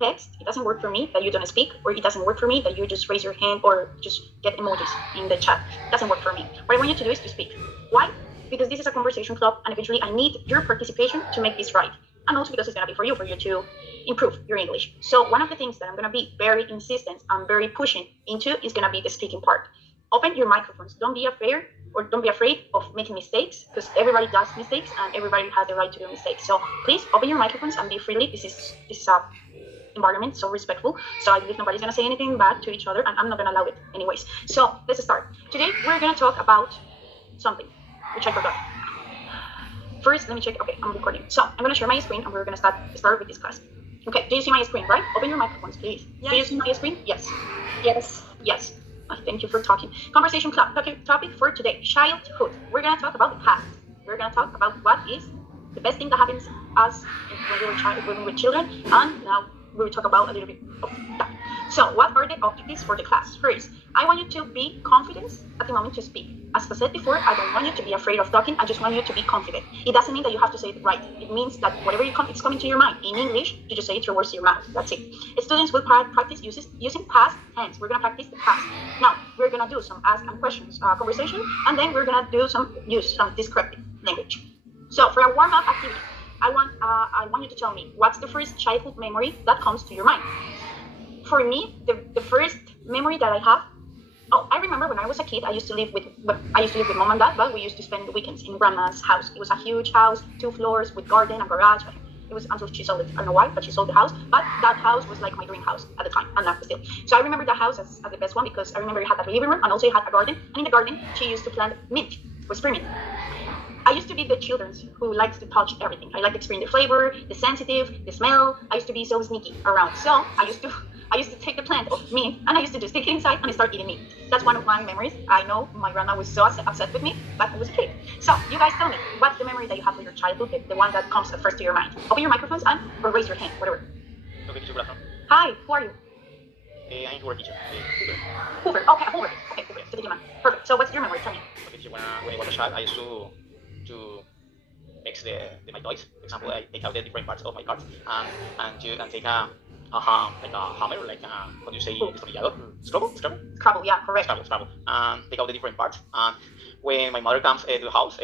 text, it doesn't work for me that you don't speak, or it doesn't work for me that you just raise your hand or just get emojis in the chat. It doesn't work for me. What I want you to do is to speak. Why? Because this is a conversation club, and eventually I need your participation to make this right. And also because it's going to be for you to improve your English. So one of the things that I'm going to be very insistent and very pushing into is going to be the speaking part. Open your microphones. Don't be afraid of making mistakes, because everybody does mistakes and everybody has the right to do mistakes. So please open your microphones and be freely. This is a environment so respectful. So I believe nobody's gonna say anything bad to each other, and I'm not gonna allow it anyways. So let's start. Today we're gonna talk about something which I forgot. First, let me check. Okay, I'm recording. So I'm gonna share my screen and we're gonna start with this class. Okay, do you see my screen, right? Open your microphones, please. Yes. Do you see my screen? Yes. Yes. Thank you for talking. Conversation club. Topic for today: childhood. We're gonna talk about the past. We're gonna talk about what is the best thing that happens to us when we were children, and now we'll talk about a little bit of that. So, what are the objectives for the class? First, I want you to be confident at the moment to speak. As I said before, I don't want you to be afraid of talking. I just want you to be confident. It doesn't mean that you have to say it right. It means that whatever it's coming to your mind in English, you just say it towards your mouth. That's it. Students will practice using past tense. We're gonna practice the past. Now we're gonna do some ask and questions conversation, and then we're gonna do use some descriptive language. So for a warm-up activity, I want you to tell me what's the first childhood memory that comes to your mind. For me, the first memory that I have. Oh, I remember when I was a kid, I used to live with mom and dad, but we used to spend the weekends in grandma's house. It was a huge house, 2 floors with garden and garage. It was until she sold it. I don't know why, but she sold the house. But that house was like my dream house at the time, and now still. So I remember that house as the best one, because I remember it had a living room and also it had a garden. And in the garden, she used to plant mint, was spearmint. I used to be the children who likes to touch everything. I like to experience the flavor, the sensitive, the smell. I used to be so sneaky around. So I used to take the plant of mint and I used to just stick it inside and start eating meat. That's one of my memories. I know my grandma was so upset with me, but I was a kid. So you guys tell me, what's the memory that you have of your childhood, the one that comes at first to your mind? Open your microphones or raise your hand, whatever. Okay, teacher, good afternoon. Hi, who are you? I'm Hoover, teacher. Hoover. Okay, Hoover. Okay, Hoover. So the man. Perfect. So what's your memory? Tell me. Okay, teacher, when I was a child, I used to mix my toys. For example, I take out the different parts of my cards and take like a hammer, like what do you say, destornillador? Scrabble, yeah, correct. Scrabble, and take out the different parts. And when my mother comes to the house,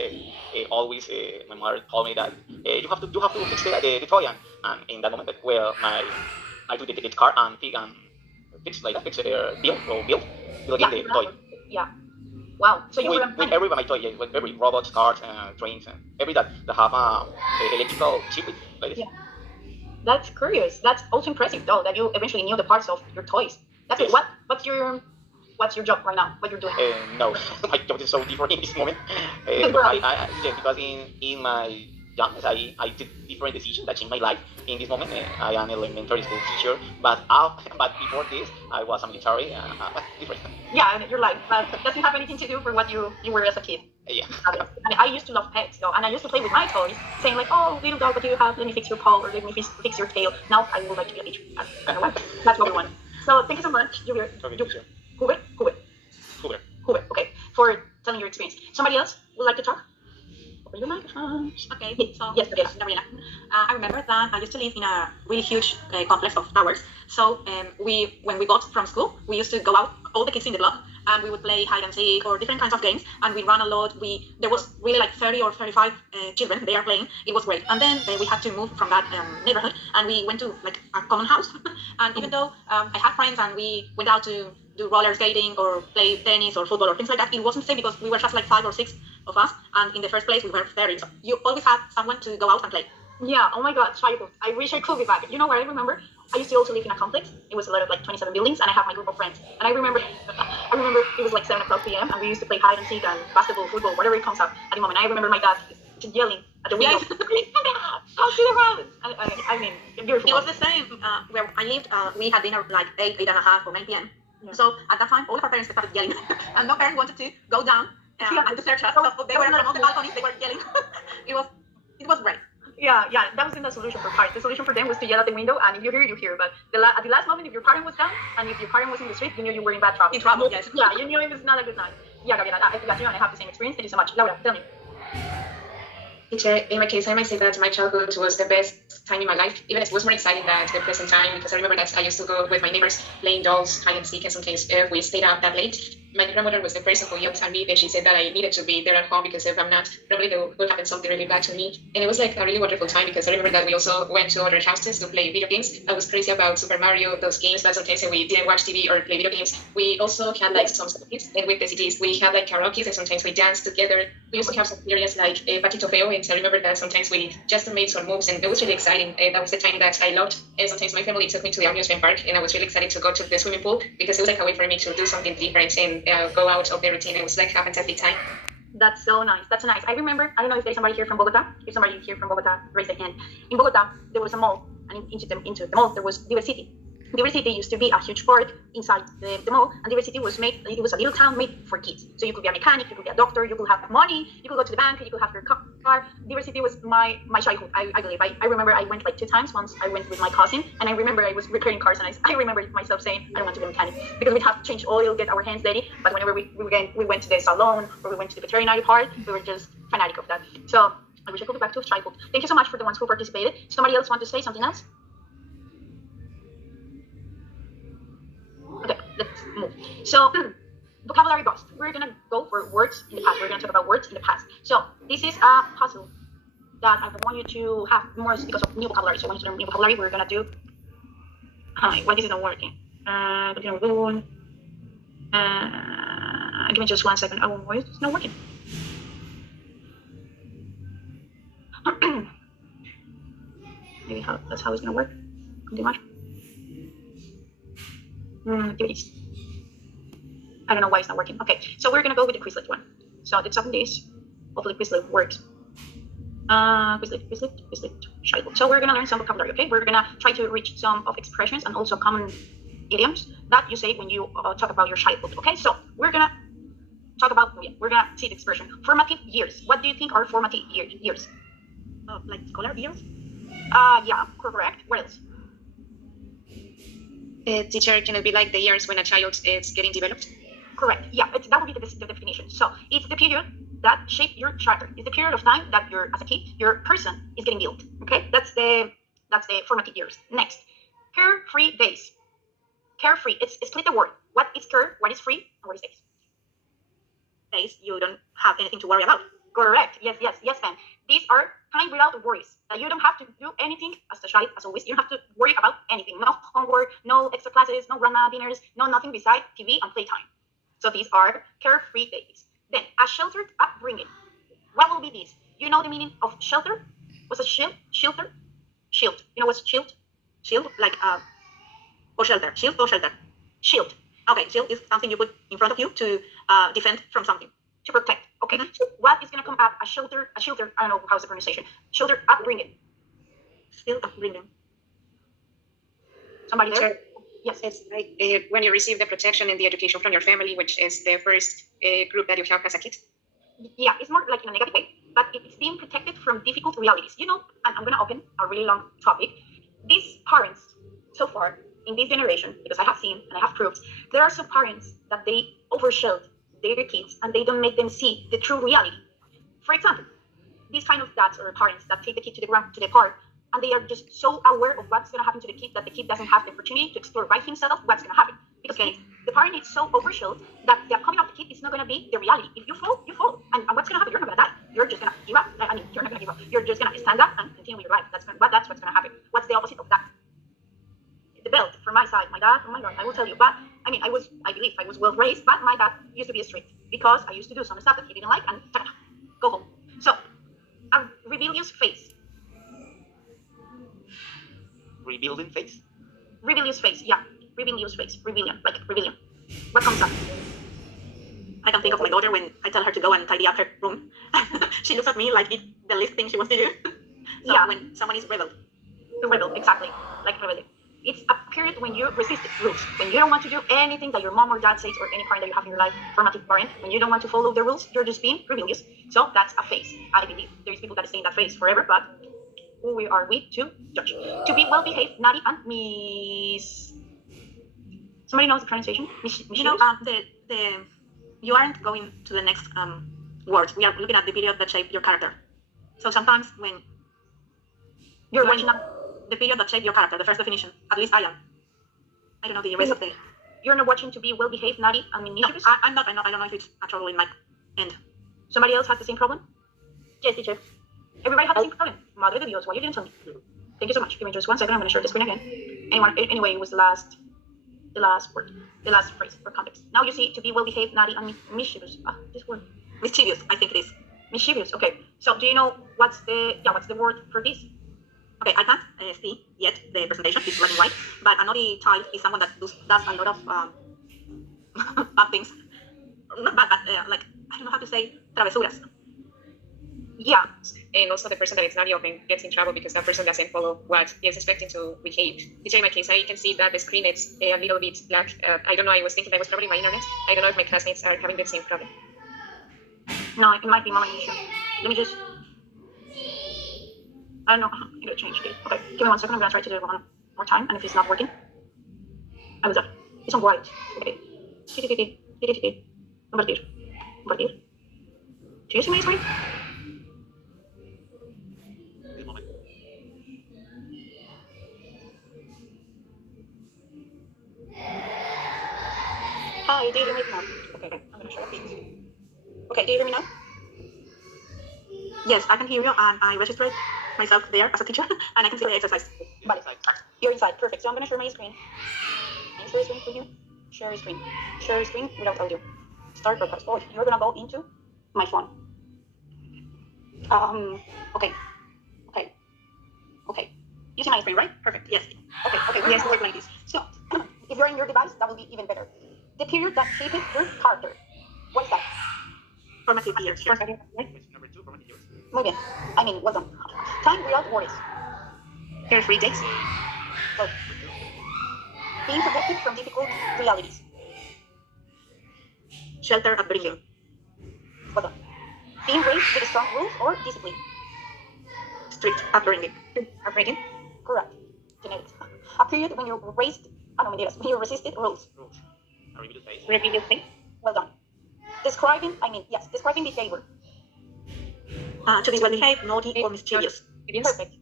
always my mother told me that you have to fix the toy, and in that moment, well, I do the card and fix like that, fix build again the toy. Yeah. Wow. So you with, were with every my toy, yeah, with every robots, cars, trains, and every that have a electrical chip like this. Yeah. That's curious. That's also impressive, though, that you eventually knew the parts of your toys. That's Yes. What's your job right now? What you're doing? No, my job is so different in this moment. Yeah, because in my youngest, I took different decisions that changed my life. In this moment, I am an elementary school teacher, but before this, I was a military. Different. Yeah, your life, but doesn't have anything to do with what you were as a kid. Yeah. And I used to love pets, though, and I used to play with my toys, saying like, "Oh, little dog, what do you have? Let me fix your paw, or let me fix your tail." Now I would like to be a teacher. I don't know why. That's what we want. So thank you so much, Hoover. Hoover. Okay, for telling your experience. Somebody else would like to talk? Open your microphones. Okay, so yes, Gabriela. I remember that I used to live in a really huge complex of towers. So when we got from school, we used to go out, all the kids in the block, and we would play hide and seek or different kinds of games. And we ran a lot. There was really like 30 or 35 children there playing. It was great. And then we had to move from that neighborhood, and we went to like a common house. And even though I had friends and we went out to do roller skating or play tennis or football or things like that, it wasn't the same because we were just like 5 or 6 of us, and in the first place we were 30. So you always had someone to go out and play. Yeah, oh my god, childhood. I wish I could be back. You know what I remember? I used to also live in a complex. It was a lot of like 27 buildings, and I have my group of friends. And I remember it was like 7 o'clock p.m. and we used to play hide and seek and basketball, football, whatever it comes out at the moment. I remember my dad just yelling at the window. Come to the house! I mean, beautiful. It was the same where I lived. We had dinner like 8:30 or 9 p.m. Yeah. So at that time, all of our parents started yelling, and no parent wanted to go down and to search us. So they were from all the balconies. They were yelling. It was great. Yeah, that wasn't the solution for parents. The solution for them was to yell at the window, and if you hear, you hear. But at the last moment, if your parent was down, and if your parent was in the street, you knew you were in bad trouble. In trouble, yes. Yeah, you knew it was not a good night. Yeah, Gabriela, I forgot you, and I have the same experience. Thank you so much. Laura, tell me. Teacher, in my case, I might say that my childhood was the best time in my life, even if it was more exciting than the present time, because I remember that I used to go with my neighbors playing dolls, hide and seek, and sometimes if we stayed up that late. My grandmother was the person who yelled at me, and she said that I needed to be there at home because if I'm not, probably there would happen something really bad to me. And it was like a really wonderful time because I remember that we also went to other houses to play video games. I was crazy about Super Mario, those games, but sometimes when we didn't watch TV or play video games, we also had like some CDs, and with the CDs, we had like karaoke, and sometimes we danced together. We used to have some areas like Patito Feo, and I remember that sometimes we just made some moves, and it was really exciting. That was the time that I loved. And sometimes my family took me to the amusement park, and I was really excited to go to the swimming pool because it was like a way for me to do something different and go out of the routine. It was like a fantastic time. That's so nice. That's so nice. I remember, I don't know if there's somebody here from Bogota. If somebody here from Bogota, raise their hand. In Bogota, there was a mall, and into the mall, there was Diversity. Diversity used to be a huge park inside the mall, and Diversity was made, it was a little town made for kids. So you could be a mechanic, you could be a doctor, you could have money, you could go to the bank, you could have your car. Diversity was my childhood, I believe. I remember I went like 2 times. Once I went with my cousin, and I remember I was repairing cars, and I remember myself saying, I don't want to be a mechanic, because we'd have to change oil, get our hands dirty. But whenever we went to the salon, or we went to the veterinary part, we were just fanatic of that. So I wish I could go back to childhood. Thank you so much for the ones who participated. Somebody else want to say something else? Okay, let's move. So, vocabulary bust. We're gonna go for words in the past. We're gonna talk about words in the past. So, this is a puzzle that I want you to have more because of new vocabulary. So, I want you to learn new vocabulary. We're gonna do. Hi, why this is not working? Continue with give me just 1 second. Oh, why is this not working? Maybe that's how it's gonna work. Pretty much. Give it. I don't know why it's not working. Okay, so we're gonna go with the Quizlet one. So let's open this. Hopefully Quizlet works. Quizlet, childhood. So we're gonna learn some vocabulary. Okay, we're gonna try to reach some of expressions and also common idioms that you say when you talk about your childhood. Okay, so we're gonna talk about. We're gonna see the expression formative years. What do you think are formative years? Like scholar years? Yeah, correct. What else? Teacher, can it be like the years when a child is getting developed? Correct. Yeah, that would be the definition. So it's the period that shaped your character. It's the period of time that you're, as a kid, your person is getting built. Okay, that's the formative years. Next, carefree days. Carefree. It's split the word. What is care? What is free? And what is days? Days you don't have anything to worry about. Correct. Yes, ma'am. These are time without worries. That you don't have to do anything as a child, as always. You don't have to worry about anything. No homework, no extra classes, no grandma dinners, no nothing beside TV and playtime. So these are carefree days. Then a sheltered upbringing. What will be this? You know the meaning of shelter? What's a shield? Shelter? Shield. You know what's shield? Shield, like or shelter. Shield or shelter. Shield. Okay, shield is something you put in front of you to defend from something. To protect. Okay. Mm-hmm. So what is gonna come up? A shelter. I don't know how's the pronunciation. Shelter upbringing. Still upbringing. Somebody there? Yes, it's like when you receive the protection and the education from your family, which is the first group that you have as a kid. Yeah, it's more like in a negative way, but it's being protected from difficult realities. You know, and I'm gonna open a really long topic. These parents, so far in this generation, because I have seen and I have proved, there are some parents that they overshield their kids and they don't make them see the true reality. For example, these kind of dads or parents that take the kid to the park, and they are just so aware of what's going to happen to the kid that the kid doesn't have the opportunity to explore by himself what's going to happen. Because the parent is so overshielded that the upcoming of the kid is not going to be the reality. If you fall, you fall. And what's going to happen? You're not going to die. You're just going to give up. I mean, you're not going to give up. You're just going to stand up and continue with your life. That's what's going to happen. What's the opposite of that? The belt from my side, my dad, oh my God, I will tell you. But I mean, I believe I was well raised, but my dad used to be strict because I used to do some stuff that he didn't like and go home. So, a rebellious face. Rebuilding phase? Rebellious face, yeah. Rebellious face. Rebellion, like rebellion. What comes up? I can think of my daughter when I tell her to go and tidy up her room. She looks at me like it's the least thing she wants to do. So yeah. When someone is rebel. Rebel, exactly. Like rebellion. It's a period when you resist rules, when you don't want to do anything that your mom or dad says or any parent that you have in your life, formative parent, when you don't want to follow the rules, you're just being rebellious. So that's a phase. I believe there's people that stay in that phase forever, but who are we to judge? To be well behaved, naughty, and miss. Somebody knows the pronunciation? You know, you aren't going to the next words. We are looking at the period that shaped your character. So sometimes when You're when watching a, the period that shaped your character, the first definition, at least I am. I don't know the rest of the. you're not watching to be well behaved, naughty, and No, mischievous. I'm not. I don't know if it's a trouble in my end. Somebody else has the same problem? Yes, teacher. Everybody has the same problem. Madre de Dios, why you didn't tell me? Thank you so much. Give me just 1 second. I'm gonna share the screen again. Anyway, it was the last word, the last phrase or context. Now you see to be well behaved, naughty, and mischievous. This word. Mischievous, I think it is. Mischievous. Okay. So do you know what's the word for this? Okay, I can't see yet the presentation. It's black and white. But a naughty child is someone that does a lot of bad things. Not bad, but like I don't know how to say travesuras. Yeah. And also the person that is naughty often gets in trouble because that person doesn't follow what he is expecting to behave. Teacher, in my case, I can see that the screen is a little bit black. I don't know, I was thinking that was probably my internet. I don't know if my classmates are having the same problem. No, it might be Mama Nisha. Let me just. I don't know. I gotta change it. Okay, give me 1 second. I'm gonna try to do it one more time, and if it's not working, I was up. It's on white. Okay. Compartir. Compartir. Do you see my screen? This moment. Hi, do you hear me now? Okay, I'm gonna share it. Okay, do you hear me now? Yes, I can hear you, and I registered myself there as a teacher, and I can see the exercise. Vale. You're inside. Perfect. So I'm gonna share my screen. Can you share screen for you? Share screen. Share screen without audio. Start broadcast. Oh, you're gonna go into my phone. Okay. Okay. Okay. You see my screen, right? Perfect. Yes. Okay. We're gonna work like this. So, if you're in your device, that will be even better. The period that shaped your character. What is that? Formative years. Sure. Question number 2, formative years. Muy bien. I mean, well done. Time without worries. Carefree days. So, being protected from difficult realities. Shelter upbringing. Well done. Being raised with strong rules or discipline. Strict upbringing. Upbringing. Correct. Genetics. A period when you raised, when you resisted rules. Rules. A rebellious phase. Rebellious thing. Well done. Describing behavior. To be well behaved, naughty, or mischievous. Perfect.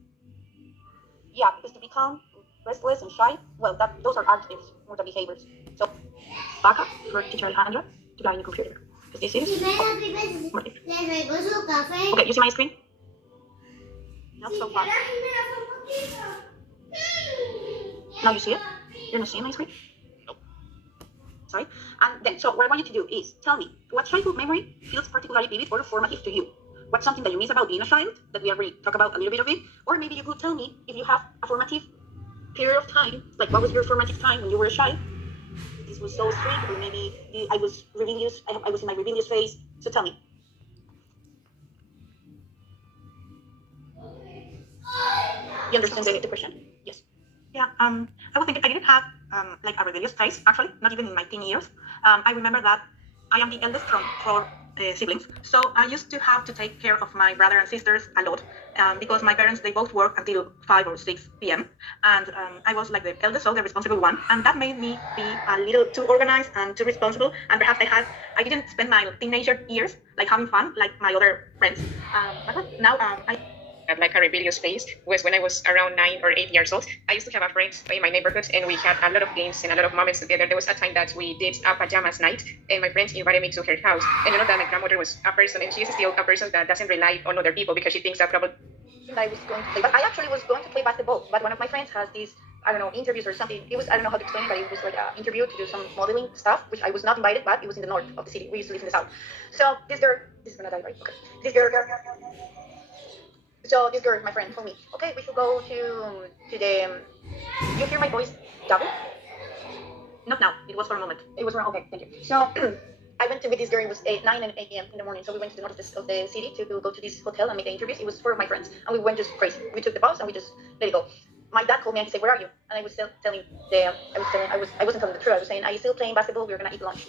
Yeah, because to be calm, restless, and shy, well, those are adjectives, more than behaviors. So, back up for teacher Alejandra to guide the computer. Because this is. Okay, you see my screen? Not so far. Now you see it? You're not seeing my screen? Nope. Sorry. And then, so what I want you to do is tell me what childhood memory feels particularly vivid or formative to you. What's something that you miss about being a child that we already talked about a little bit of it? Or maybe you could tell me if you have a formative period of time, like what was your formative time when you were a child? This was so strict, or maybe I was rebellious. I was in my rebellious phase. So tell me. You understand the question? Yes. Yeah, I was thinking I didn't have like a rebellious phase, actually, not even in my teen years. I remember that I am the eldest from 4 siblings, so I used to have to take care of my brother and sisters a lot because my parents, they both work until 5 or 6 p.m. and I was like the eldest, so the responsible one, and that made me be a little too organized and too responsible, and perhaps I didn't spend my teenager years like having fun like my other friends. But now I Like a rebellious phase was when I was around 9 or 8 years old. I used to have a friend in my neighborhood, and we had a lot of games and a lot of moments together. There was a time that we did a pajamas night, and my friend invited me to her house. And you know that my grandmother was a person, and she is still a person that doesn't rely on other people because she thinks that probably. I was going to play, but I actually was going to play basketball. But one of my friends has these, I don't know, interviews or something. It was, I don't know how to explain it, but it was like an interview to do some modeling stuff, which I was not invited, but it was in the north of the city. We used to live in the south. So this is gonna die, right? Okay. So this girl, my friend, told me, okay, we should go to the. You hear my voice double? not now. It was for a moment. It was wrong. Okay, thank you. So I went to with this girl. It was 9 and 8 a.m. in the morning. So we went to the north of the city to go to this hotel and make the interviews. It was 4 of my friends, and we went just crazy. We took the bus and we just let it go. My dad called me and he said, "Where are you?" And I was still telling I wasn't telling the truth. I was saying, "Are you still playing basketball? We're gonna eat lunch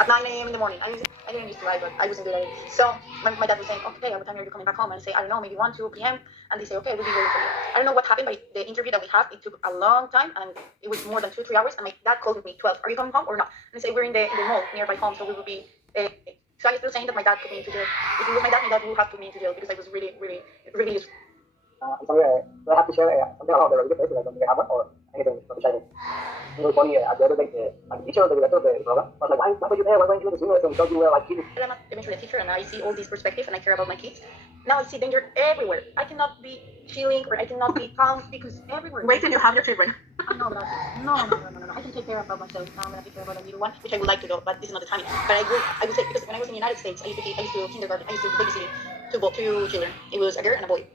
at 9 a.m. in the morning." I didn't used to lie, but I wasn't good at it. So my dad was saying, "Okay, what time are you coming back home?" And I say, "I don't know, maybe 1, 2 p.m." And they say, "Okay, we'll be waiting for you." I don't know what happened, but the interview that we had, it took a long time, and it was more than 2, 3 hours. And my dad called me 12. "Are you coming home or not?" And I say, "We're in the mall nearby home, so we will be So I still saying that my dad put me into jail. If it was my dad would have put me into jail because I was really, really, really useful. Sorry, do I have to share something about the religious basis, something that happened, or anything from the childhood? It was funny, at the other day, the teacher, the director of the program, was like, why were you there? Why weren't you in the swimming lesson? We thought you were like kids. I'm not eventually a teacher and I see all this perspective and I care about my kids. Now I see danger everywhere. I cannot be chilling or I cannot be calm because everywhere. Wait till you have your children. No. I can take care of myself. Now I'm gonna take care of the little one, which I would like to do, but this is not the time. But I would say because when I was in the United States, I used to kindergarten, I used to babysit two children. It was a girl and a boy.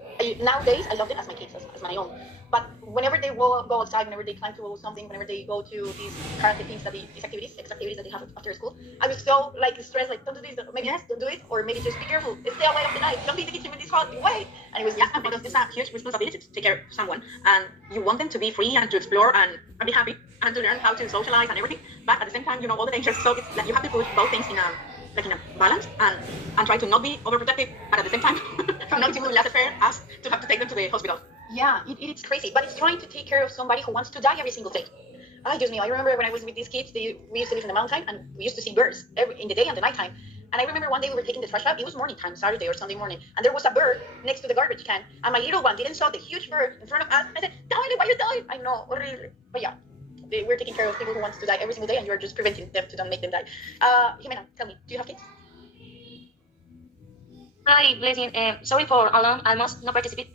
Nowadays, I love them as my kids, as my own. But whenever they go outside, whenever they climb to something, whenever they go to these karate things these activities, extra activities that they have after school, I was so like stressed, like don't do this, maybe yes, don't do it, or maybe just be careful, stay away of the knife, don't be in the kitchen with this hot, wait. And it was just Because it's a huge responsibility to take care of someone, and you want them to be free and to explore and be happy and to learn how to socialize and everything. But at the same time, you know all the dangers. So it's like you have to put both things in a balance and try to not be overprotective, but at the same time, not to laissez-faire us to have to take them to the hospital. Yeah, it's crazy, but it's trying to take care of somebody who wants to die every single day. Excuse me, I remember when I was with these kids, we used to live in the mountain and we used to see birds in the day and the nighttime. And I remember one day we were taking the trash out, it was morning time, Saturday or Sunday morning, and there was a bird next to the garbage can, and my little one didn't saw the huge bird in front of us. I said, Tawani, why you dying? I know, really. But yeah, we're taking care of people who wants to die every single day and you're just preventing them to don't make them die. Jimena, tell me, do you have kids? Hi, Blessing. Sorry for along almost no participating.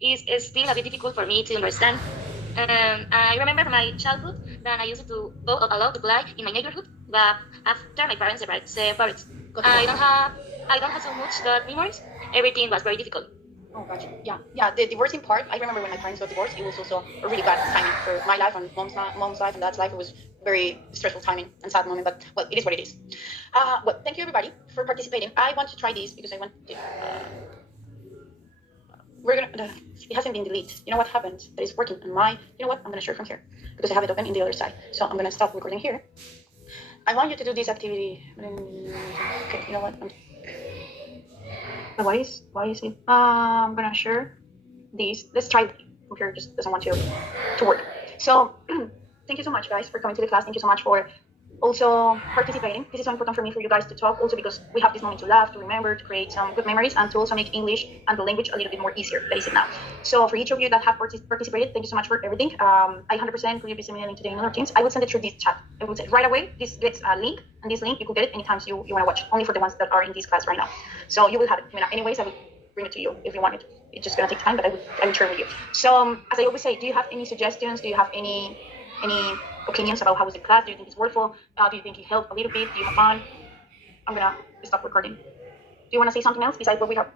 Is still a bit difficult for me to understand. I remember from my childhood that I used to go a lot to play in my neighborhood, but after my parents separated, I don't have so much good memories. Everything was very difficult. Oh, gotcha. Yeah. The divorcing part. I remember when my parents got divorced. It was also a really bad timing for my life and mom's life and dad's life. It was very stressful timing and sad moment. But well, it is what it is. Well, thank you everybody for participating. I want to try this because I want to. It hasn't been deleted. You know what happened? That is working on my. You know what? I'm gonna share from here because I have it open in the other side. So I'm gonna stop recording here. I want you to do this activity. Okay. You know what? Why is it? I'm gonna share these. Let's try. Computer just doesn't want to work. So thank you so much, guys, for coming to the class. Thank you so much for also participating. This is so important for me for you guys to talk. Also because we have this moment to laugh, to remember, to create some good memories, and to also make English and the language a little bit more easier. That is it now. So for each of you that have participated, thank you so much for everything. I 100% will be sending a link today in other teams. I will send it through this chat. I will say right away. This gets a link, and this link you can get it anytime you want to watch. Only for the ones that are in this class right now. So you will have it. Anyways, I will bring it to you if you want it. It's just gonna take time, but I will share with you. So as I always say, do you have any suggestions? Do you have any opinions about how was the class? Do you think it's worthwhile? Do you think it helped a little bit? Do you have fun? I'm gonna stop recording. Do you want to say something else besides what we have